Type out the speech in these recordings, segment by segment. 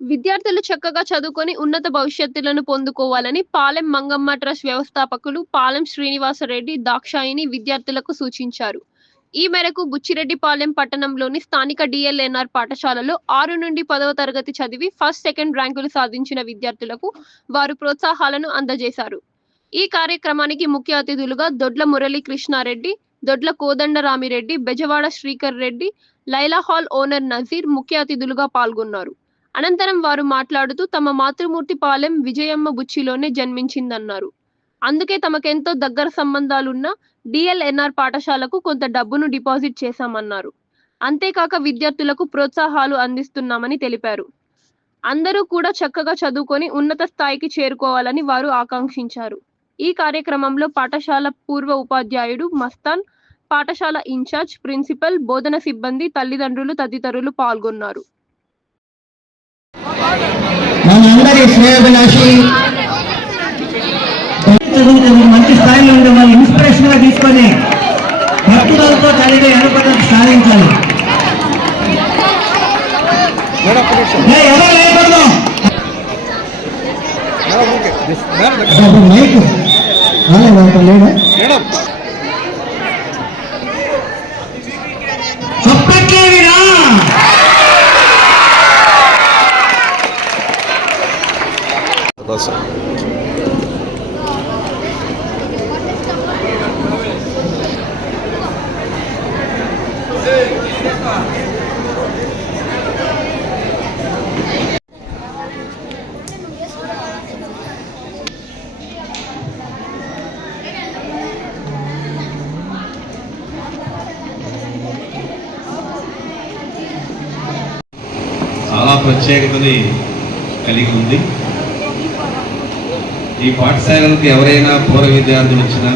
విద్యార్థులు చక్కగా చదువుకొని ఉన్నత భవిష్యత్తులను పొందుకోవాలని పాలెం మంగమ్మ ట్రస్ట్ వ్యవస్థాపకులు పాలెం శ్రీనివాసరెడ్డి దాక్షాయిని విద్యార్థులకు సూచించారు. ఈ మేరకు బుచ్చిరెడ్డిపాలెం పట్టణంలోని స్థానిక డిఎల్ఎన్ఆర్ పాఠశాలలో 6 నుండి 10వ తరగతి చదివి ఫస్ట్, సెకండ్ ర్యాంకులు సాధించిన విద్యార్థులకు వారు ప్రోత్సాహాలను అందజేశారు. ఈ కార్యక్రమానికి ముఖ్య అతిథులుగా దొడ్ల మురళీ కృష్ణారెడ్డి, దొడ్ల కోదండరామిరెడ్డి, బెజవాడ శ్రీకర్ రెడ్డి, లైలా హాల్ ఓనర్ నజీర్ ముఖ్య అతిథులుగా పాల్గొన్నారు. అనంతరం వారు మాట్లాడుతూ తమ మాతృమూర్తి పాలెం విజయమ్మ బుచ్చిలోనే జన్మించిందన్నారు. అందుకే తమకెంతో దగ్గర సంబంధాలున్న డిఎల్ఎన్ఆర్ పాఠశాలకు కొంత డబ్బును డిపాజిట్ చేశామన్నారు. అంతేకాక విద్యార్థులకు ప్రోత్సాహాలు అందిస్తున్నామని తెలిపారు. అందరూ కూడా చక్కగా చదువుకొని ఉన్నత స్థాయికి చేరుకోవాలని వారు ఆకాంక్షించారు. ఈ కార్యక్రమంలో పాఠశాల పూర్వ ఉపాధ్యాయుడు మస్తాన్, పాఠశాల ఇన్ఛార్జ్, ప్రిన్సిపల్, బోధన సిబ్బంది, తల్లిదండ్రులు తదితరులు పాల్గొన్నారు. మనందరి శ్రేయోభిలాషి మంచి స్థాయిలో ఉండే వాళ్ళు ఇన్స్పిరేషన్ గా తీసుకొని భక్తులతో చదివి అనుపదం సాధించాలి. చెప్పట్లేదురా చాలా ప్రత్యేకతని కలిగి ఉంది. ఈ పాఠశాలకు ఎవరైనా పూర్వ విద్యార్థులు వచ్చినా,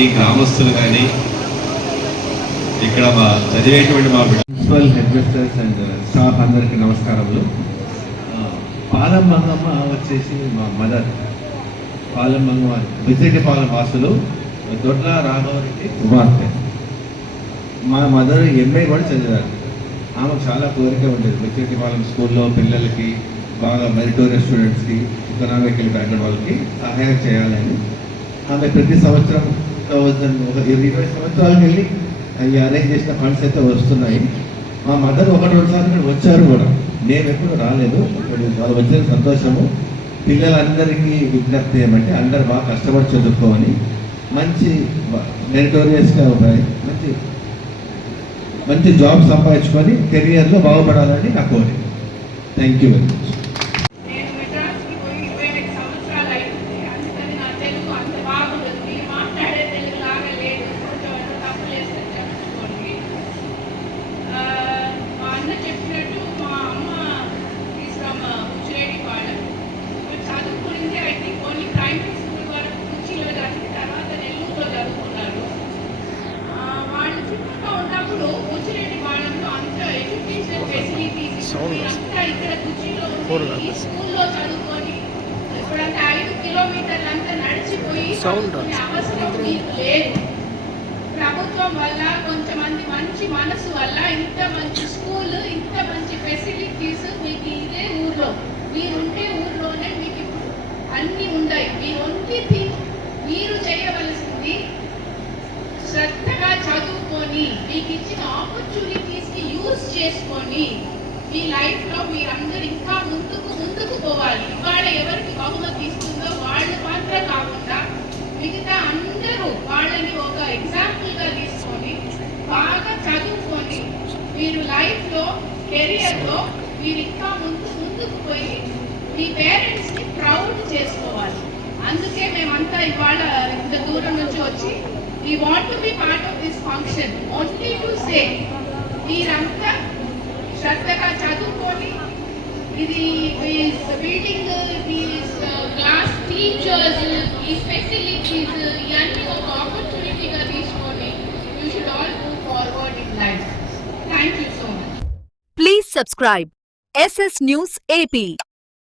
ఈ గ్రామస్తులు కానీ, ఇక్కడ చదివేటువంటి మా principal, head mistress and staff అందరికీ నమస్కారములు. పాలెం మంగమ్మ వచ్చేసి మా మదర్. పాలెం మంగమ్మ బుచ్చిరెడ్డిపాలెం వాసులు, దొడ్ల రాఘవరెడ్డి కుమార్తె. మా మదర్ ఎంఏ కూడా చదివారు. ఆమెకు చాలా కోరిక ఉండేది బుచ్చిరెడ్డిపాలెం స్కూల్లో పిల్లలకి, బాగా మెరిటోరియస్ స్టూడెంట్స్కి, ఎకనామికల్ బ్యాక్గ్రౌండ్ వాళ్ళకి సహాయం చేయాలని ఆమె ప్రతి సంవత్సరం ఒక 20 సంవత్సరాలకు వెళ్ళి అవి అరేంజ్ చేసిన ఫండ్స్ అయితే వస్తున్నాయి. మా మదర్ 1-2 సార్లు వచ్చారు కూడా, మేము ఎప్పుడు రాలేదు. వాళ్ళు వచ్చిన సంతోషము. పిల్లలందరికీ విజ్ఞప్తి ఏమంటే అందరు బాగా కష్టపడి చదువుకోవాలి, మంచి మెరిటోరియస్గా మంచి జాబ్ సంపాదించుకొని కెరియర్లో బాగుపడాలని నా కోరిక. Thank you very much. స్కూల్లో చదువుకొని ఇప్పుడంతా 5 కిలోమీటర్లంతా నడిచిపోయి అవసరం మీకు లేదు. ప్రభుత్వం వల్ల కొంతమంది మంచి మనసు వల్ల ఇంత మంచి స్కూల్, ఇంత మంచి ఫెసిలిటీస్ మీకు ఇదే ఊర్లో, మీరుండే ఊర్లోనే మీకు ఇప్పుడు అన్నీ ఉన్నాయి. మీ ఓన్లీ థింగ్ మీరు చేయవలసింది శ్రద్ధగా చదువుకొని మీకు ఇచ్చిన ఆపర్చునిటీస్కి యూజ్ చేసుకొని మీ లైఫ్లో మీరందరూ ఇంకా ముందుకు పోవాలి. ఇవాళ ఎవరికి బహుమతి ఇస్తుందో వాళ్ళు మాత్రం కాకుండా మిగతా అందరూ వాళ్ళని ఒక ఎగ్జాంపుల్గా తీసుకొని బాగా చదువుకొని మీరు లైఫ్లో, కెరియర్లో మీరు ఇంకా ముందుకు పోయి మీ పేరెంట్స్ని ప్రౌడ్ చేసుకోవాలి. అందుకే మేమంతా ఇవాళ ఇంత దూరం నుంచి వచ్చి we want to be part of this function only to say మీరంతా శ్రద్ధగా చదువుకొని ఇది బిల్డింగ్, క్లాస్ టీచర్స్, ఈ ఫెసిలిటీస్ ఇవన్నీ ఒక ఆపర్చునిటీగా తీసుకొని you should all move forward in life. Thank you so much. Please subscribe SS News AP.